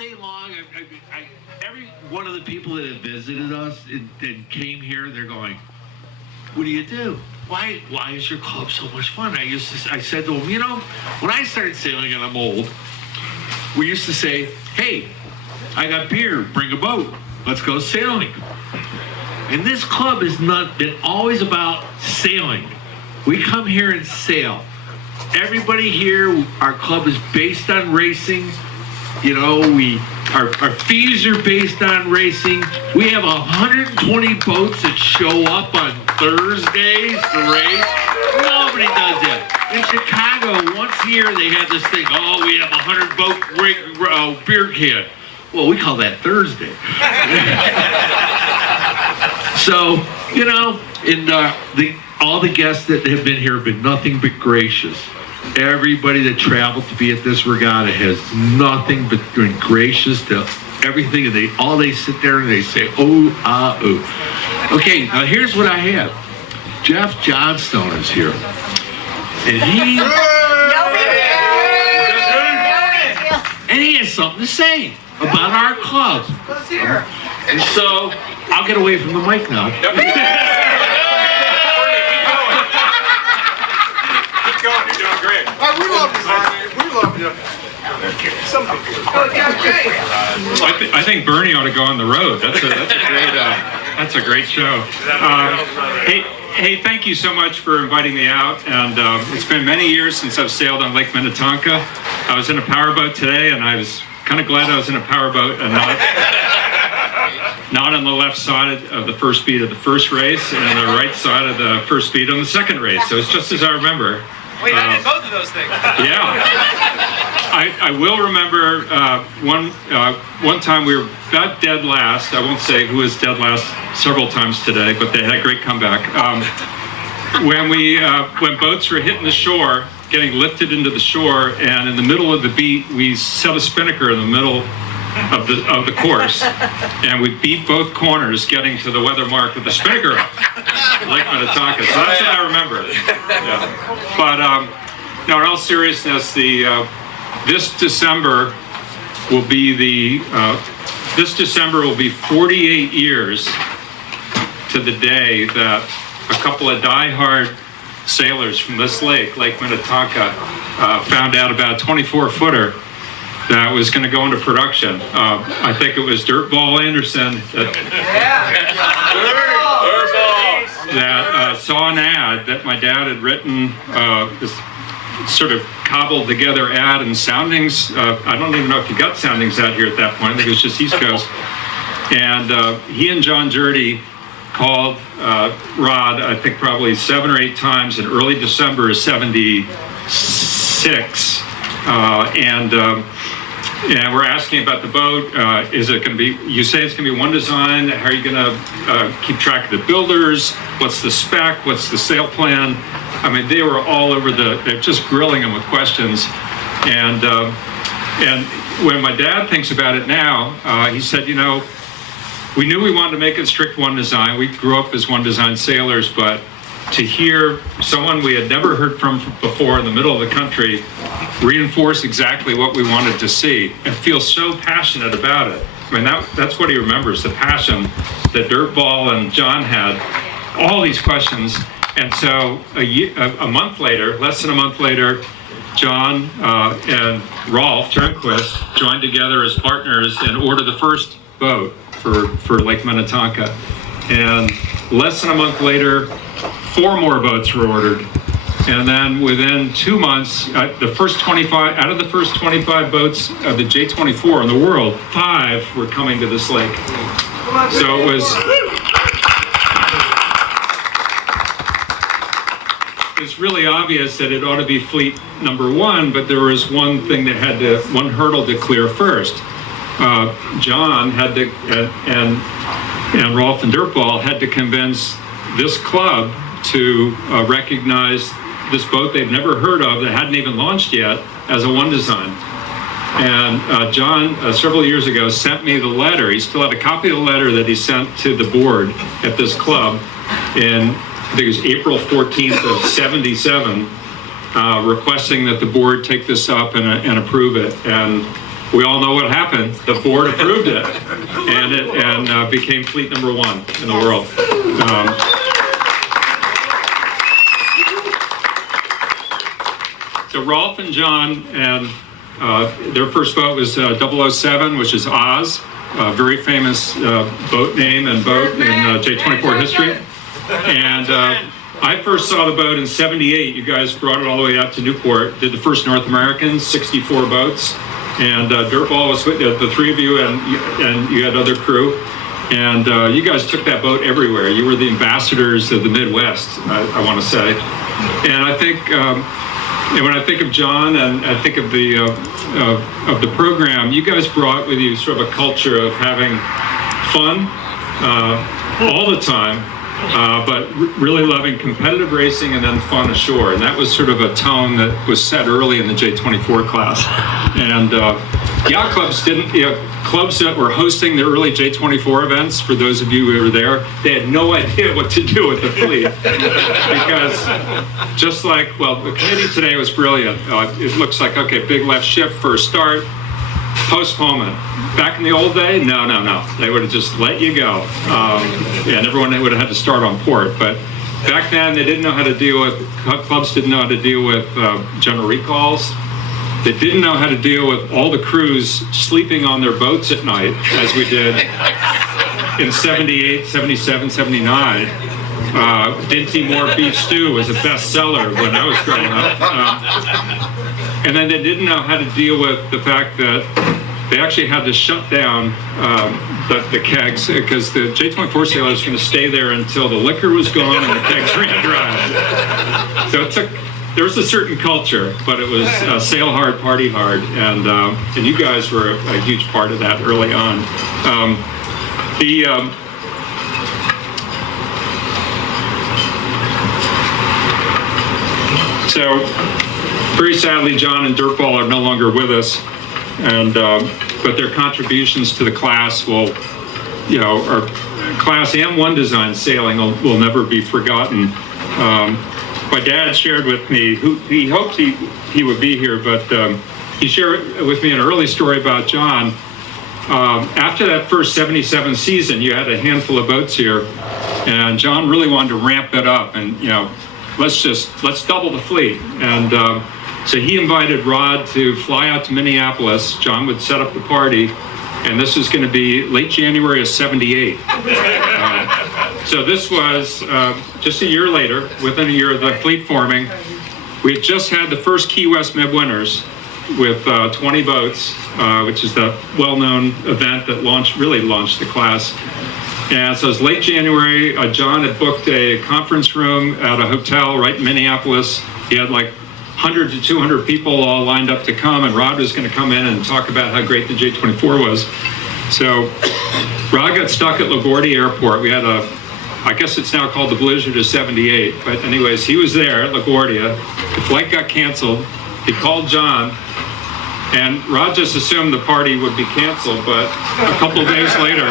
day long, every one of the people that have visited us and came here, they're going, what do you do? Why is your club so much fun? I said to them, you know, when I started sailing and I'm old, we used to say, hey, I got beer, bring a boat, let's go sailing. And this club has not been always about sailing. We come here and sail. Everybody here, our club is based on racing. You know, our fees are based on racing. We have 120 boats that show up on Thursdays to race. Nobody does that. In Chicago, once a year they have this thing, oh, we have 100 boat beer can. Well, we call that Thursday. So, you know, all the guests that have been here have been nothing but gracious. Everybody that traveled to be at this regatta has nothing but been gracious to everything, and they sit there and they say, oh, oh. Okay, now here's what I have. Jeff Johnstone is here. And he has something to say about our club. Let's hear. And so I'll get away from the mic now. Keep going, you're doing great. We love you, man. We love you. I think Bernie ought to go on the road. That's a great show. Hey, thank you so much for inviting me out. And it's been many years since I've sailed on Lake Minnetonka. I was in a powerboat today, and I was kind of glad I was in a powerboat and not on the left side of the first beat of the first race and the right side of the first beat on the second race. So it's just as I remember. Wait, I did both of those things. Yeah. I will remember one time we were about dead last. I won't say who was dead last several times today, but they had a great comeback. When boats were hitting the shore, getting lifted into the shore, and in the middle of the beat, we set a spinnaker in the middle of the course, and we beat both corners, getting to the weather mark with the spinnaker up, Lake Minnetonka. So that's what I remember. Yeah. But no, in all seriousness, this December will be 48 years to the day that a couple of diehard sailors from this lake, Lake Minnetonka, found out about a 24-footer that was going to go into production. I think it was Dirtball Anderson that saw an ad that my dad had written, this sort of cobbled together ad and soundings. I don't even know if you got soundings out here at that point. I think it was just East Coast. And he and John Gjerde called Rod, I think probably 7 or 8 times in early December of '76. And we're asking about the boat. Is it going to be, you say it's going to be one design. How are you going to keep track of the builders? What's the spec? What's the sail plan? I mean, they were all over they're just grilling him with questions. And when my dad thinks about it now, he said, you know, we knew we wanted to make it strict one design. We grew up as one design sailors, but to hear someone we had never heard from before in the middle of the country reinforce exactly what we wanted to see and feel so passionate about it. I mean, that's what he remembers, the passion that Dirtball and John had, all these questions. And so a month later, less than a month later, John and Rolf Turnquist joined together as partners and ordered the first boat for Lake Minnetonka. And less than a month later, 4 more boats were ordered. And then within 2 months, the first 25, out of the first 25 boats of the J24 in the world, 5 were coming to this lake. So it was, it's really obvious that it ought to be fleet number 1, but there was one thing that one hurdle to clear first. John had to, and Rolf and Dirtball had to convince this club to recognize this boat they've never heard of that hadn't even launched yet as a one design. And John, several years ago, sent me the letter. He still had a copy of the letter that he sent to the board at this club in, I think it was April 14th of '77, requesting that the board take this up and approve it. And we all know what happened. The board approved it, and it became fleet number 1 in the world. So Rolf and John, and their first boat was 007, which is Oz, a very famous boat name and boat in J24 History. And I first saw the boat in '78. You guys brought it all the way out to Newport, did the first North American, 64 boats. And Dirtball was with the three of you, and you had other crew. And you guys took that boat everywhere. You were the ambassadors of the Midwest, I want to say. And I think, and when I think of John and I think of the program, you guys brought with you sort of a culture of having fun all the time, but really loving competitive racing and then fun ashore. And that was sort of a tone that was set early in the J24 class. And yacht clubs didn't, clubs that were hosting the early J24 events, for those of you who were there, they had no idea what to do with the fleet. Because just like, well, the committee today was brilliant. It looks like, okay, big left shift, first start, postponement. Back in the old day, no. They would have just let you go. And everyone would have had to start on port. But back then, they didn't know how to deal with, clubs didn't know how to deal with general recalls. They didn't know how to deal with all the crews sleeping on their boats at night, as we did in 78, 77, 79. Dinty Moore Beef Stew was a bestseller when I was growing up. And then they didn't know how to deal with the fact that they actually had to shut down the kegs, because the J24 sailors were going to stay there until the liquor was gone and the kegs ran dry. So there was a certain culture, but it was sail hard, party hard, and you guys were a huge part of that early on. So very sadly, John and Dirtball are no longer with us, and but their contributions to the class will, our class M1 design sailing will never be forgotten. My dad shared with me, he hoped he would be here, but he shared with me an early story about John. After that first 77 season, you had a handful of boats here, and John really wanted to ramp it up, and let's double the fleet. And so he invited Rod to fly out to Minneapolis. John would set up the party, and this was going to be late January of '78. So this was just a year later, within a year of the fleet forming. We had just had the first Key West Midwinters with 20 boats, which is the well-known event that really launched the class. And so it was late January. John had booked a conference room at a hotel right in Minneapolis. He had like 100 to 200 people all lined up to come, and Rod was going to come in and talk about how great the J24 was. So Rod got stuck at LaGuardia Airport. We had I guess it's now called the Blizzard of '78, but anyways, he was there at LaGuardia. The flight got canceled. He called John, and Rod just assumed the party would be canceled, but a couple days later,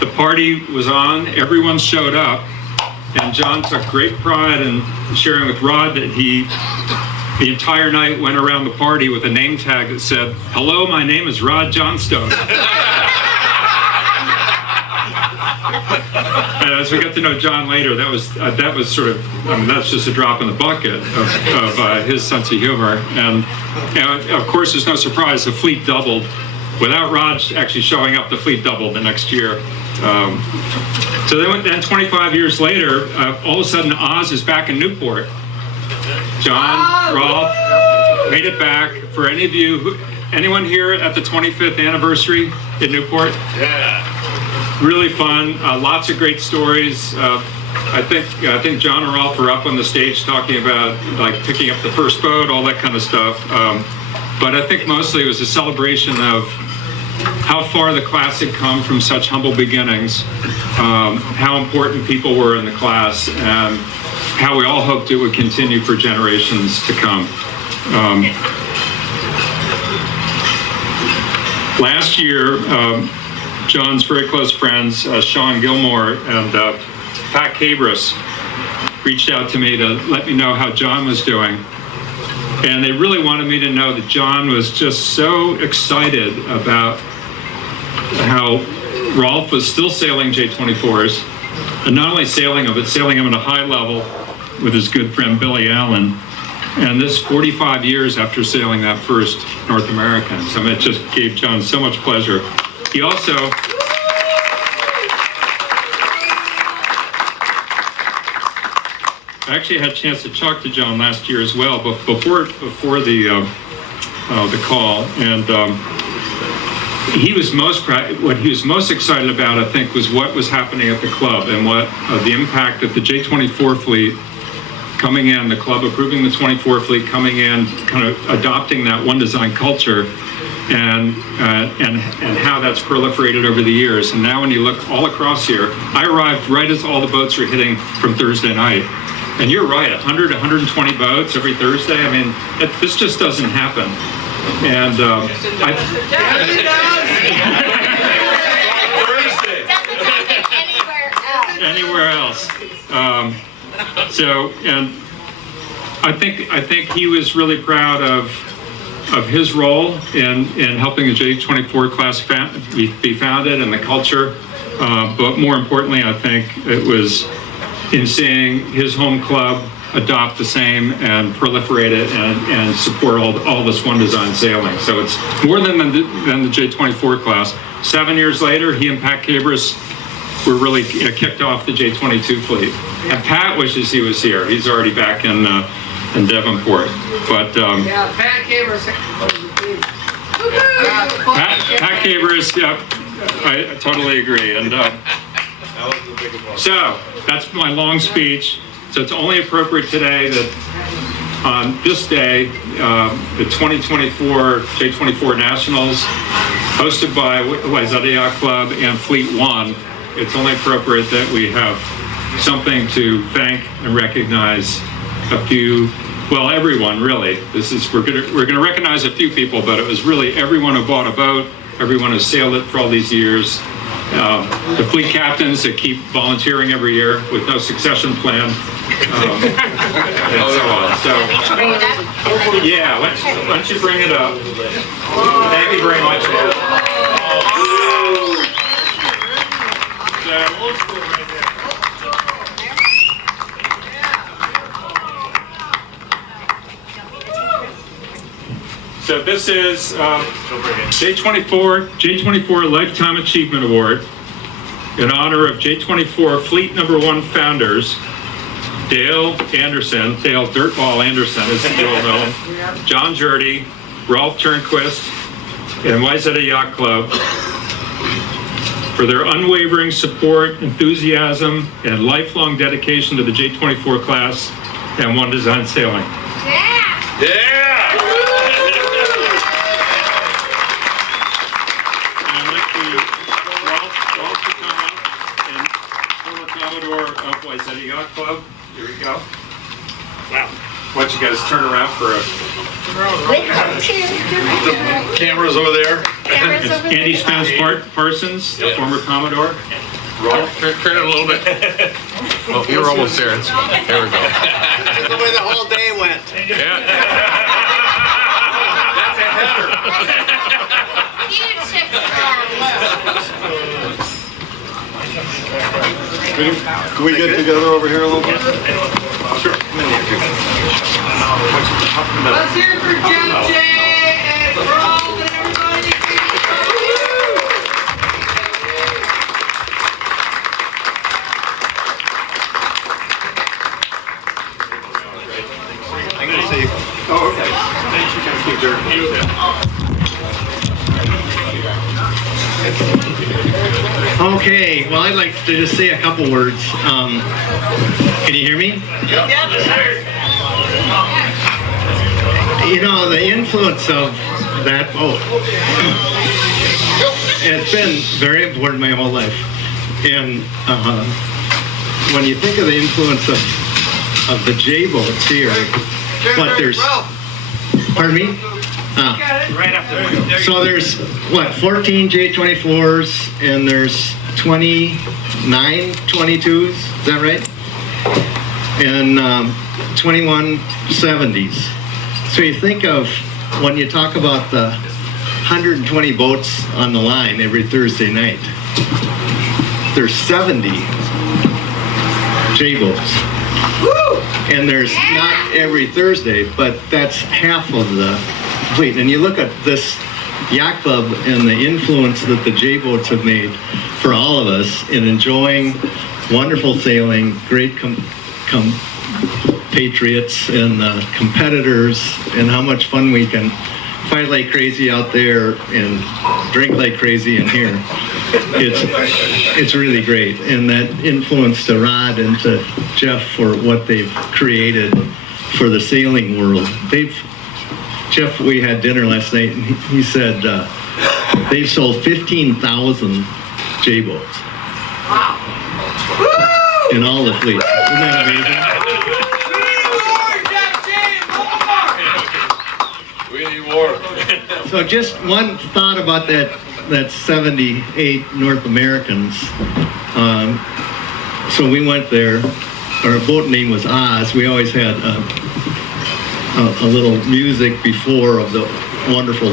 the party was on, everyone showed up, and John took great pride in sharing with Rod that the entire night went around the party with a name tag that said, "Hello, my name is Rod Johnstone." And as we got to know John later, that was sort of, that's just a drop in the bucket of his sense of humor. And of course, there's no surprise, the fleet doubled. Without Rod actually showing up, the fleet doubled the next year. So then 25 years later, all of a sudden Oz is back in Newport. John, Rolf, made it back. For any of you, anyone here at the 25th anniversary in Newport? Yeah. Really fun, lots of great stories. I think John and Rolf were up on the stage talking about like picking up the first boat, all that kind of stuff. But I think mostly it was a celebration of how far the class had come from such humble beginnings, how important people were in the class, and how we all hoped it would continue for generations to come. Last year, John's very close friends, Sean Gilmore and Pat Cabris, reached out to me to let me know how John was doing. And they really wanted me to know that John was just so excited about how Rolf was still sailing J24s, and not only sailing them, but sailing them at a high level with his good friend Billy Allen. And this 45 years after sailing that first North American. So it just gave John so much pleasure. He also, I actually had a chance to talk to John last year as well, but before the call, and he was what he was most excited about, I think, was what was happening at the club and what the impact that the J24 fleet coming in, the club approving the 24 fleet coming in, kind of adopting that one design culture, and how that's proliferated over the years. And now when you look all across here, I arrived right as all the boats were hitting from Thursday night. And you're right, 100, 120 boats every Thursday. I mean, this just doesn't happen. And Doesn't happen anywhere else. anywhere else. So, and I think he was really proud of his role in helping the J24 class be founded and the culture. But more importantly, I think it was in seeing his home club adopt the same and proliferate it and support all this one design sailing. So it's more than the J24 class. 7 years later, he and Pat Cabris were really kicked off the J22 fleet. And Pat wishes he was here. He's already back in Devonport. But Yeah, Pat Cabris. Pat Cabris, yeah, I totally agree. And so that's my long speech. So it's only appropriate today that on this day, the 2024 J24 Nationals, hosted by Wayzata Yacht Club and Fleet One, it's only appropriate that we have something to thank and recognize a few, well, everyone really. We're gonna recognize a few people, but it was really everyone who bought a boat, everyone who sailed it for all these years, the fleet captains that keep volunteering every year with no succession plan, and so on. So, yeah, why don't you bring it up? Thank you very much. So this is J24 Lifetime Achievement Award in honor of J24 Fleet Number 1 founders, Dale Dirtball Anderson, as you all know him, John Gjerde, Rolf Turnquist, and Wayzata Yacht Club, for their unwavering support, enthusiasm, and lifelong dedication to the J24 class and one design sailing. Yeah! Of Wayzata Yacht Club. Here we go. Wow. Why don't you guys turn around for a... Cameras over there. Andy Spence Parsons, former Commodore. Rolf, turn it a little bit. Oh, you're almost there. There we go. That's the way the whole day went. Yeah. That's a header. Huge shift Can we get together over here a little bit? Sure. Let's hear it for JJ and Rolf and everybody. I'm going to say, Oh, okay. Thank you, Okay, well, I'd like to just say a couple words. Can you hear me? You know, the influence of that boat has been very important my whole life. And when you think of the influence of the J boats here, but there's, pardon me? Right after. So there's, 14 J24s and there's 29 22s, is that right? And 21 70s. So you think of, when you talk about the 120 boats on the line every Thursday night, there's 70 J-boats. And there's not every Thursday, but that's half of the fleet. And you look at this yacht club and the influence that the J-boats have made for all of us in enjoying wonderful sailing, great compatriots and competitors, and how much fun we can fight like crazy out there and drink like crazy in here. It's really great. And that influence to Rod and to Jeff for what they've created for the sailing world. Jeff, we had dinner last night, and he said they've sold 15,000 J-boats. Wow. In all the fleet. Isn't that amazing? We need more, Jack J. More. We need more. So just one thought about that 78 North Americans. So we went there. Our boat name was Oz. We always had a little music before of the wonderful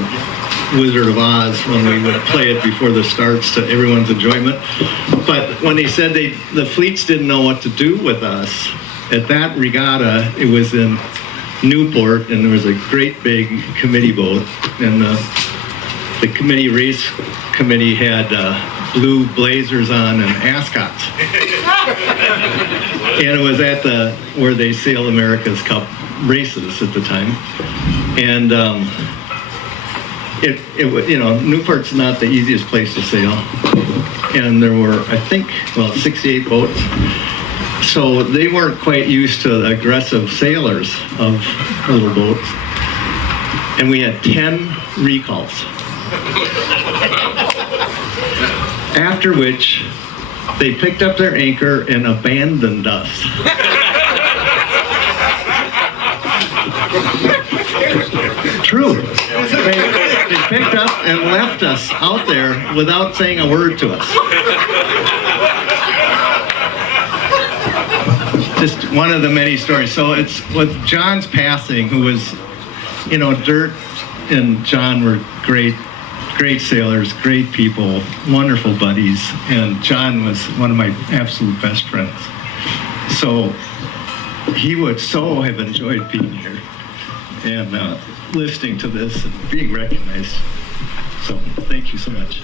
Wizard of Oz when we would play it before the starts to everyone's enjoyment. But when he said the fleets didn't know what to do with us, at that regatta, it was in Newport, and there was a great big committee boat, and the committee race committee had blue blazers on and ascots. And it was at where they sail America's Cup races at the time. And Newport's not the easiest place to sail. And there were, I think, 68 boats. So they weren't quite used to the aggressive sailors of little boats. And we had 10 recalls. After which, they picked up their anchor and abandoned us. True. They picked up and left us out there without saying a word to us. Just one of the many stories. So it's with John's passing, who was, Dirt and John were great sailors, great people, wonderful buddies, and John was one of my absolute best friends. So he would so have enjoyed being here and listening to this and being recognized. So thank you so much.